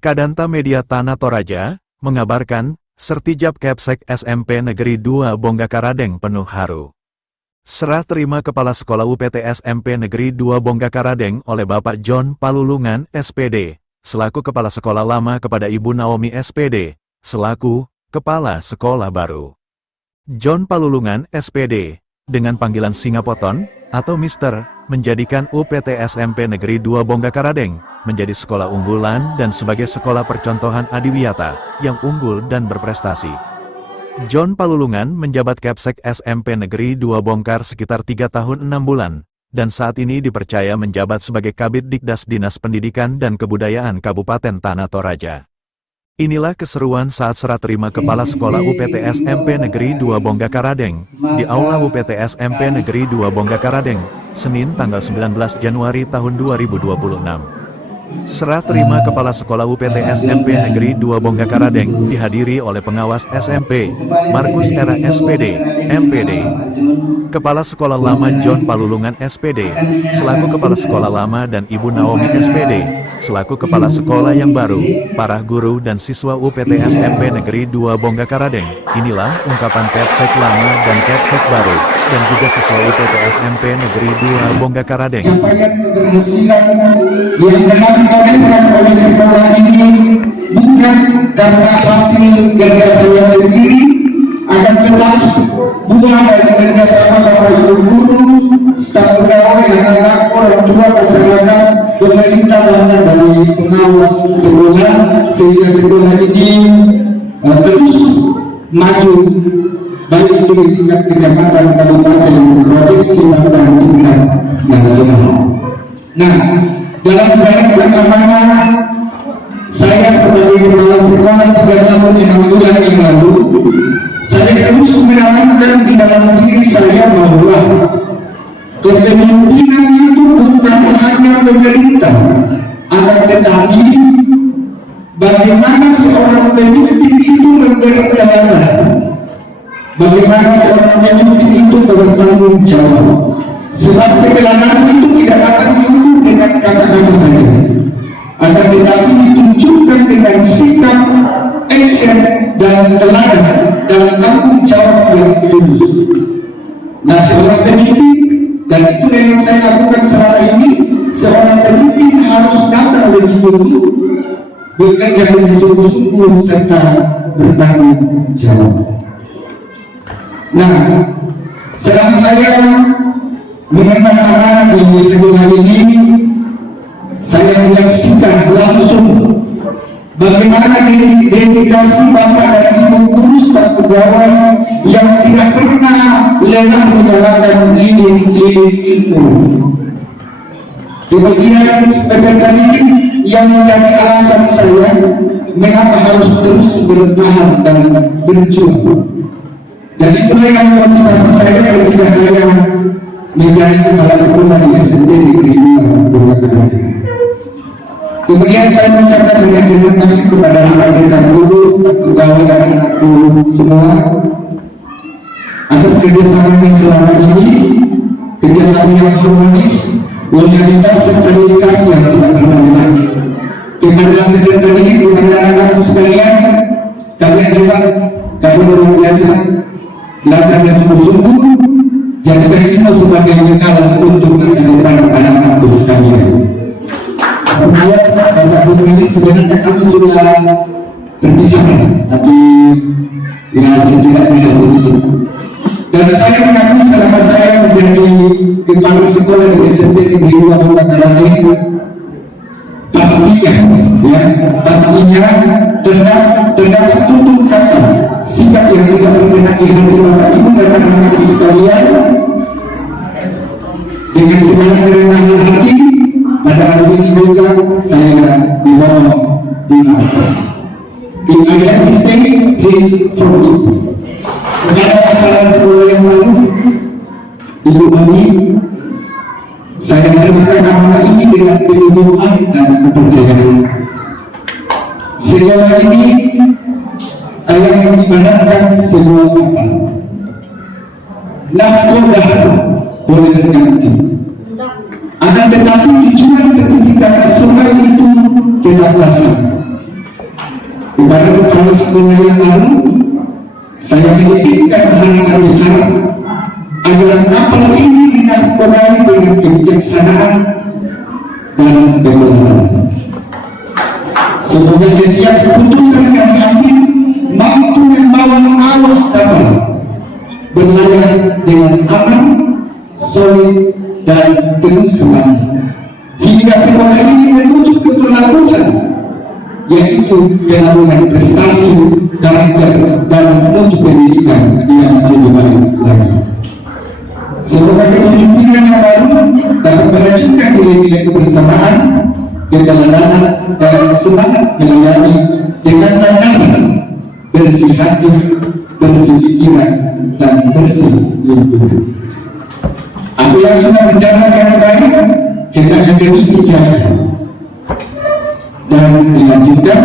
Kadanta Media Tanah Toraja mengabarkan, Sertijab Kepsek SMP Negeri 2 Bonggakaradeng penuh haru. Serah terima Kepala Sekolah UPT SMP Negeri 2 Bonggakaradeng oleh Bapak John Palulungan, SPD, selaku Kepala Sekolah Lama kepada Ibu Naomi SPD, selaku Kepala Sekolah Baru. John Palulungan, SPD, dengan panggilan Singapoton, atau Mister, menjadikan UPT SMP Negeri 2 Bonggakaradeng menjadi sekolah unggulan dan sebagai sekolah percontohan adiwiyata yang unggul dan berprestasi. John Palulungan menjabat Kepsek SMP Negeri 2 Bongkar sekitar 3 tahun 6 bulan, dan saat ini dipercaya menjabat sebagai Kabid Dikdas Dinas Pendidikan dan Kebudayaan Kabupaten Tanah Toraja. Inilah keseruan saat serah terima Kepala Sekolah UPT SMP Negeri 2 Bonggakaradeng di Aula UPT SMP Negeri 2 Bonggakaradeng, Senin tanggal 19 Januari tahun 2026. Serah terima Kepala Sekolah UPT SMP Negeri 2 Bonggakaradeng dihadiri oleh pengawas SMP, Markus Era SPD, MPD. Kepala Sekolah Lama John Palulungan SPD, selaku Kepala Sekolah Lama dan Ibu Naomi SPD, selaku Kepala Sekolah yang baru, para guru dan siswa UPT SMP Negeri 2 Bonggakaradeng. Inilah ungkapan Kepsek Lama dan Kepsek Baru, dan juga siswa UPT SMP Negeri 2 Bonggakaradeng. Capaian keberhasilan yang telah oleh sekolah ini bukan karena hasil kerja saya sendiri, akan tetapi bukan dari kerjasama Bapak Ibu guru, staf pegawai, anak-anak, orang tua, masyarakat, pemerintah, bahkan dari pengawas sekolah, sehingga sekolah ini terus maju, baik itu di tingkat kecamatan, kabupaten, provinsi, bahkan tingkat nasional. Nah, dalam jalan pertama saya sebagai kepala sekolah 3 tahun 6 bulan yang lalu, saya terus menanamkan di dalam diri saya bahwa kepemimpinan itu bukan hanya pemerintah, akan tetapi bagaimana seorang pemimpin itu memberi teladan, bagaimana seorang pemimpin itu bertanggung jawab. Sebab keteladanan itu tidak akan diukur dengan kata-kata saja, akan tetapi ditunjukkan dengan sikap, action, dan teladan dan tanggung jawab yang tulus. Nah, seorang pemimpin, dan itu yang saya lakukan selama ini, seorang pemimpin harus datang lebih dulu, bekerja lebih sungguh-sungguh serta bertanggung jawab. Nah, selama saya mengemban amanah di sekolah ini, saya menyaksikan langsung bagaimana dedikasi Bapak dan Ibu guru staf pegawai yang tidak pernah lelah menjalankan lilin-lilin ilmu. Di bagian peserta didik yang menjadi alasan saya mengapa harus terus bertahan dan berjuang. Dan itulah yang motivasi saya ketika saya menjadi kepala sekolah di SMP Negeri 2 Bonggakaradeng. Kemudian saya mengucapkan dengan terima kasih kepada rekan-rekan guru, pegawai dan anak guru semua atas kerjasama yang selama ini, kerjasama yang harmonis, loyalitas serta dedikasi yang tidak pernah lelah. Kepada peserta didik, kepada anak-anakku sekalian, kalian hebat, kalian luar biasa, belajarnya sungguh-sungguh. Jadikan itu sebagai bekal untuk masa depan anak-anakku sekalian. Kemudian Bapak Ibu ini sebenarnya kami sudah berpisah, tapi ya setidaknya sedikit. Dan saya mengakui selama saya menjadi kepala sekolah di SMP Negeri 2 Bonggakaradeng, pastinya terdapat tutur kata sikap yang tidak berkenan di hati Bapak Ibu dan anak-anak sekalian. Dengan segala kerendahan hati, pada hari ini juga saya dibawa dimaafkan. If I have mistake, please forgive. Kepada kepala sekolah yang baru, Ibu Mami, saya serahkan amanah ini dengan penuh doa dan kepercayaan. Sejauh ini saya mengibaratkan sebuah kapal. Nahkodah boleh diganti. Akan tetapi tujuan pendidikan nasional itu tetap sama. Kepada kepala sekolah yang baru, saya menitipkan harapan besar agar kapal ini dinakodai dengan kebijaksanaan dan kebenaran. Semoga setiap keputusan yang diambil mampu membawa awak kapal berlayar dengan aman, solid, dan penuh semangat hingga sekolah ini menuju ke pelabuhan, yaitu pelabuhan prestasi, karakter, dan menuju pendidikan yang lebih baik lagi. Semoga kepemimpinan yang baru dapat melanjutkan nilai-nilai kebersamaan, keteladanan, dan semangat melayani dengan landasan bersih hati, bersih pikiran, dan bersih lingkungan. Apa yang sudah berjalan dengan baik, hendaknya terus dijaga dan dilanjutkan.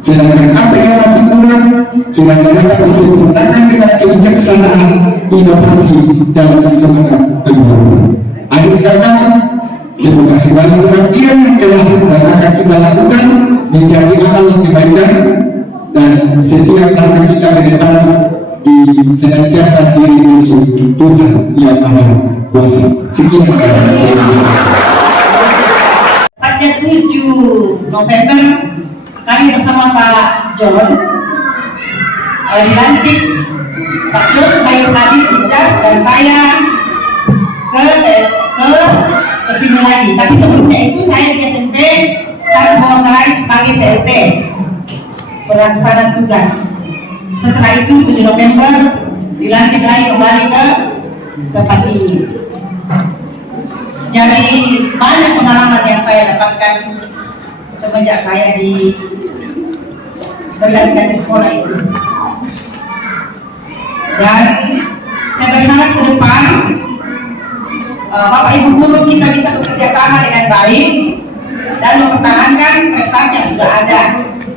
Sedangkan apa yang masih kurang, kiranya dapat disempurnakan dengan kebijaksanaan, inovasi, dan semangat pembangunan. Akhir kata, semoga segala pengabdian yang telah dan akan kita lakukan menjadi amal kebaikan, dan setiap langkah kita ke depan di senantiasa diridhoi Tuhan yang Maha Kuasa. Sekian pada 7 November kami bersama Pak John dilantik Pak John sebagai pelatih tugas dan saya ke sini lagi. Tapi sebelumnya itu saya di SMP saya mengontrak sebagai PLT pelaksana tugas. Setelah itu 7 November dilantik lagi kembali ke tempat ini. Jadi banyak pengalaman yang saya dapatkan semenjak saya bergantian di sekolah itu. Dan saya berharap ke depan Bapak Ibu guru kita bisa bekerja sama dengan baik dan mempertahankan prestasi yang sudah ada.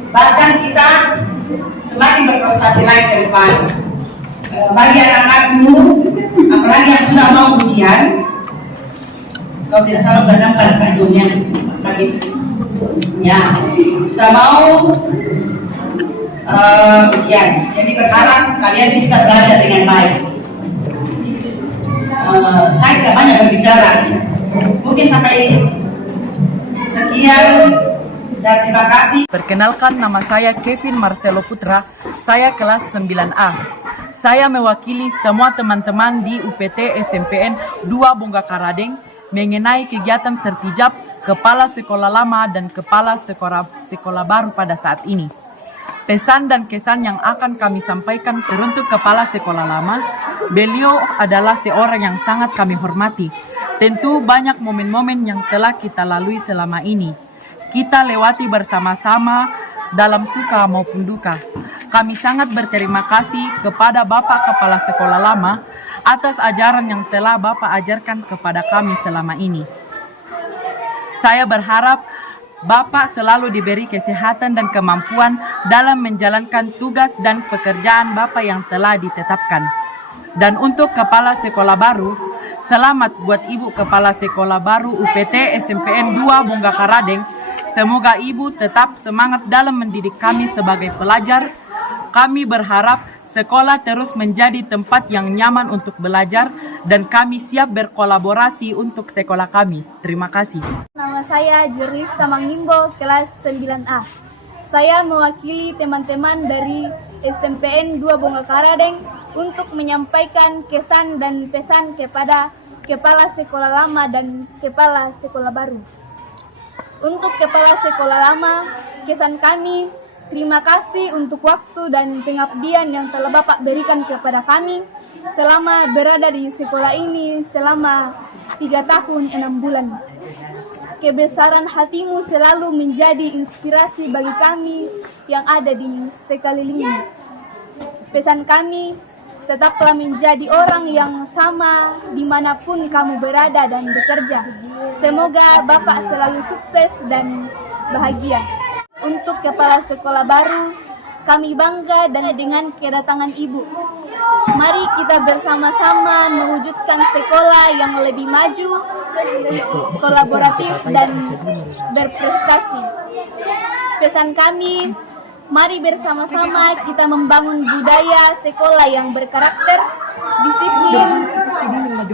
Bahkan kita semakin berprestasi lagi ke depan. Bagi anak-anakku, apalagi yang sudah mau ujian, kalau tidak salah sudah dapat kajiannya bagi ya sudah mau ujian. Jadi berharap kalian bisa belajar dengan baik. Saya tidak banyak berbicara, mungkin sampai sekian dan terima kasih. Perkenalkan, nama saya Kevin Marcelo Putra, saya kelas 9A. Saya mewakili semua teman-teman di UPT SMPN 2 Bonggakaradeng mengenai kegiatan sertijab Kepala Sekolah Lama dan Kepala Sekolah Baru pada saat ini. Pesan dan kesan yang akan kami sampaikan teruntuk Kepala Sekolah Lama, beliau adalah seorang yang sangat kami hormati. Tentu banyak momen-momen yang telah kita lalui selama ini. Kita lewati bersama-sama dalam suka maupun duka. Kami sangat berterima kasih kepada Bapak Kepala Sekolah Lama atas ajaran yang telah Bapak ajarkan kepada kami selama ini. Saya berharap Bapak selalu diberi kesehatan dan kemampuan dalam menjalankan tugas dan pekerjaan Bapak yang telah ditetapkan. Dan untuk Kepala Sekolah Baru, selamat buat Ibu Kepala Sekolah Baru UPT SMPN 2 Bonggakaradeng. Semoga Ibu tetap semangat dalam mendidik kami sebagai pelajar. Kami berharap sekolah terus menjadi tempat yang nyaman untuk belajar dan kami siap berkolaborasi untuk sekolah kami. Terima kasih. Nama saya Jerlis Tamangnimbo, kelas 9A. Saya mewakili teman-teman dari SMPN 2 Bonggakaradeng untuk menyampaikan kesan dan pesan kepada Kepala Sekolah Lama dan Kepala Sekolah Baru. Untuk Kepala Sekolah Lama, kesan kami, terima kasih untuk waktu dan pengabdian yang telah Bapak berikan kepada kami selama berada di sekolah ini selama 3 tahun 6 bulan. Kebesaran hatimu selalu menjadi inspirasi bagi kami yang ada di sekelilingmu. Pesan kami, tetaplah menjadi orang yang sama dimanapun kamu berada dan bekerja. Semoga Bapak selalu sukses dan bahagia. Untuk Kepala Sekolah Baru, kami bangga dan dengan kedatangan Ibu. Mari kita bersama-sama mewujudkan sekolah yang lebih maju, kolaboratif, dan berprestasi. Pesan kami, mari bersama-sama kita membangun budaya sekolah yang berkarakter, disiplin,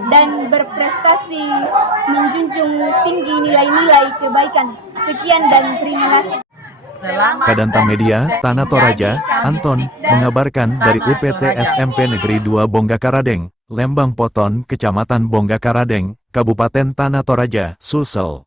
dan berprestasi, menjunjung tinggi nilai-nilai kebaikan. Sekian dan terima kasih. Selamat Kadanta Media, Tanah Toraja, Anton, mengabarkan dari Tanah UPT Toraja. SMP Negeri 2 Bonggakaradeng, Lembang Poton, Kecamatan Bonggakaradeng, Kabupaten Tanah Toraja, Sulsel.